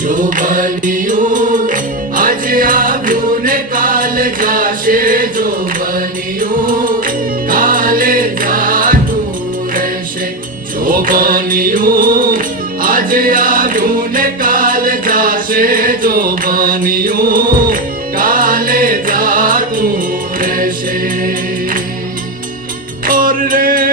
જો બન્યું આજે આવ્યું ને કાલ જાશે, જો બન્યું કાલે જાતું રહેશે. જો બન્યું આજે આવ્યું ને કાલ જાશે, જો બન્યું કાલે જાતું રહેશે. ઓર રે